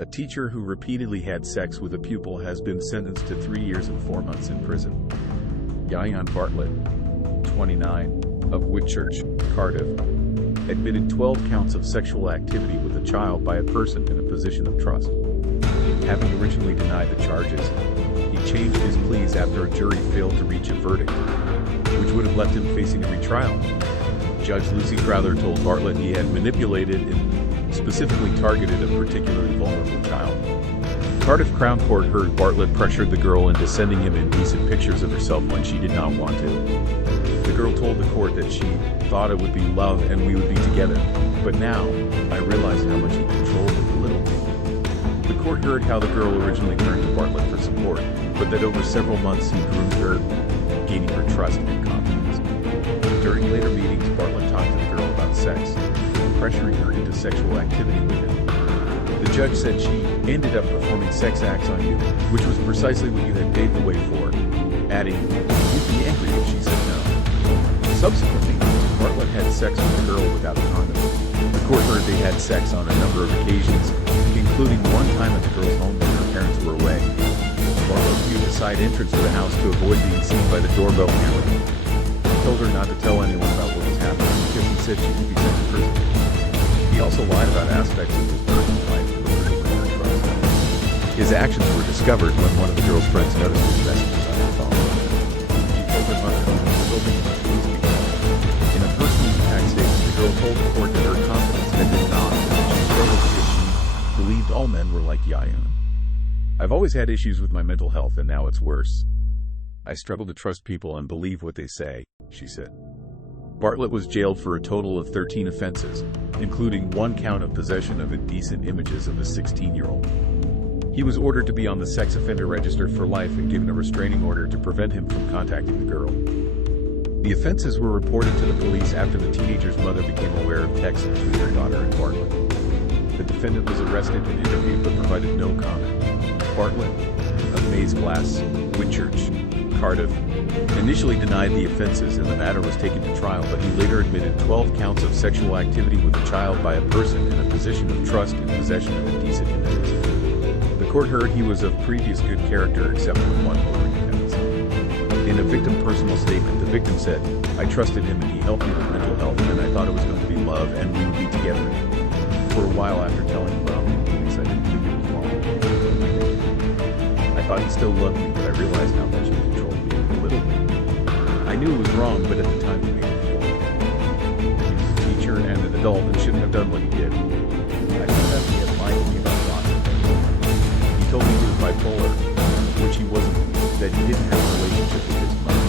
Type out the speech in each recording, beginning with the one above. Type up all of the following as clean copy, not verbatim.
A teacher who repeatedly had sex with a pupil has been sentenced to 3 years and 4 months in prison. Ieuan Bartlett, 29, of Whitchurch, Cardiff, admitted 12 counts of sexual activity with a child by a person in a position of trust. Having originally denied the charges, he changed his pleas after a jury failed to reach a verdict, which would have left him facing a retrial. Judge Lucy Crowther told Bartlett he had manipulated and specifically targeted a particularly vulnerable child. Cardiff Crown Court heard Bartlett pressured the girl into sending him indecent pictures of herself when she did not want to. The girl told the court that she thought it would be love and we would be together, but now I realized how much he controlled and belittled me. The court heard how the girl originally turned to Bartlett for support, but that over several months he groomed her, gaining her trust and confidence. During later meetings, Bartlett talked to the girl about sex, pressuring her into sexual activity with him. The judge said she ended up performing sex acts on you, which was precisely what you had paved the way for, adding, "You'd be angry if she said no." Subsequently, Bartlett had sex with the girl without a condom. The court heard they had sex on a number of occasions, including one time at the girl's home when her parents were away. Bartlett viewed the side entrance to the house to avoid being seen by the doorbell camera. He told her not to tell anyone about what was happening because he said she could be sent to prison. He also lied about aspects of his personal life in order to win her trust. His actions were discovered when one of the girl's friends noticed his messages on her phone. She told her mother he was hoping to please me. In a personal impact statement, the girl told the court that her confidence had been knocked and she struggled because she believed all men were like Ieuan. "I've always had issues with my mental health and now it's worse. I struggle to trust people and believe what they say," she said. Bartlett was jailed for a total of 13 offenses, including 1 count of possession of indecent images of a 16-year-old. He was ordered to be on the sex offender register for life and given a restraining order to prevent him from contacting the girl. The offenses were reported to the police after the teenager's mother became aware of texts between her daughter and Bartlett. The defendant was arrested and interviewed but provided no comment. Bartlett, of Maze Glass, Whitchurch, Cardiff, initially denied the offenses and the matter was taken to trial, but he later admitted 12 counts of sexual activity with a child by a person in a position of trust in possession of indecent images. The court heard he was of previous good character except for 1 motoring offense. In a victim personal statement, the victim said, "I trusted him and he helped me with mental health and I thought it was going to be love and we would be together. For a while after telling him about things, I didn't think it was wrong. I thought he still loved me, but I realized how much he controlled me and belittled me. I knew it was wrong, but at the time it made me feel it. He was a teacher and an adult and shouldn't have done what he did. I found out he had lied to me about lots of things. He told me he was bipolar, which he wasn't, that he didn't have a relationship with his mother,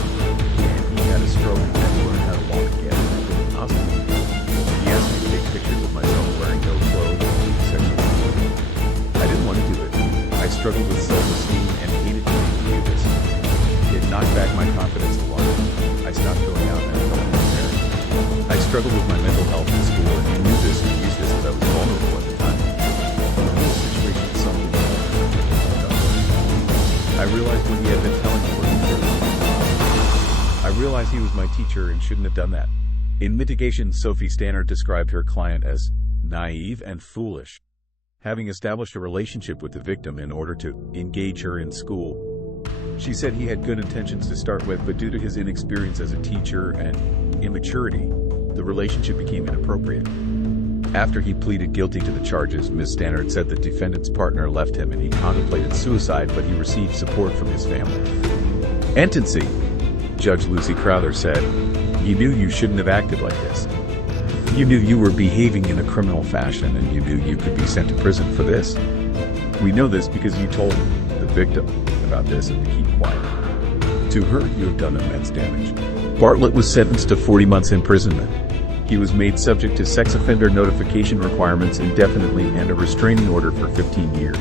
and he had a stroke and had to learn how to walk again and I couldn't hospital. He asked me to take pictures of myself wearing no clothes and being sexually active. I didn't want to do it. I struggled with self-esteem and hated to make me do this. It knocked back my confidence a lot. I stopped going out and I felt embarrassed. I struggled with my mental health in school and he knew this and used this as I was vulnerable at the time. The whole situation is something that I realized what he had been telling me wasn't true. I realized he was my teacher and shouldn't have done that. In mitigation, Sophie Stannard described her client as naive and foolish, having established a relationship with the victim in order to engage her in school. She said he had good intentions to start with, but due to his inexperience as a teacher and immaturity, the relationship became inappropriate. After he pleaded guilty to the charges, Ms. Stannard said the defendant's partner left him and he contemplated suicide, but he received support from his family. Sentencing, Judge Lucy Crowther said, "You knew you shouldn't have acted like this. You knew you were behaving in a criminal fashion and you knew you could be sent to prison for this. We know this because you told the victim about this and to keep quiet. To her, you have done immense damage." Bartlett was sentenced to 40 months imprisonment. He was made subject to sex offender notification requirements indefinitely and a restraining order for 15 years.